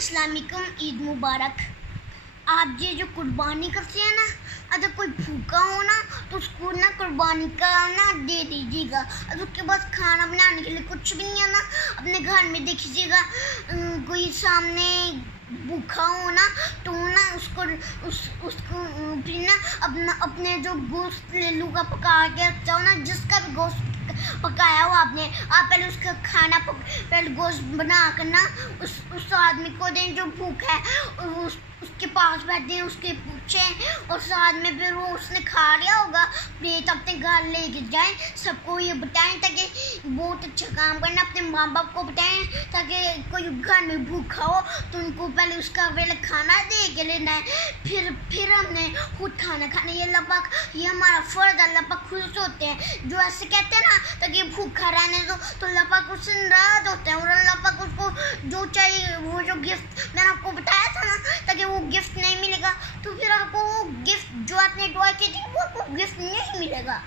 अस्सलाम वालेकुम, ईद मुबारक। आप ये जो कुर्बानी करते हैं ना, अगर कोई भूखा हो ना तो उसको ना कुर्बानी का ना दे दीजिएगा। अगर उसके पास खाना बनाने के लिए कुछ भी नहीं है ना, अपने घर में देखिएगा कोई सामने भूखा हो ना तो ना उसको फिर ना अपने जो गोश्त ले लूँगा पका के रखता हो ना, जिसका भी गोश्त पकाया हो आपने, आप पहले उसका खाना पहले गोश्त बना कर ना उस आदमी को दें जो भूखा है, उसके पास बैठे हैं, उसके पूछें और साथ में फिर वो उसने खा लिया होगा प्लेट अपने घर लेके जाएं, सबको ये बताएं ताकि बहुत अच्छा काम करना, अपने माँ बाप को बताएं ताकि कोई घर में भूखा हो तो उनको पहले उसका पहले खाना दे के लेना है, फिर हमने खुद खाना खाना। ये अल्लाह पाक, ये हमारा फ़र्ज, अल्लाह पाक खुश होते हैं जो ऐसे कहते हैं ना ताकि भूखा रहने दो, तो अल्लाह पाक उससे नाराज़ होते हैं और अल्लाह पाक उसको जो चाहिए वो जो गिफ्ट मैंने आपको बताया था ना, ताकि वो गिफ्ट नहीं मिलेगा तो फिर आपको वो गिफ्ट जो आपने दुआ की थी वो आपको गिफ्ट नहीं मिलेगा।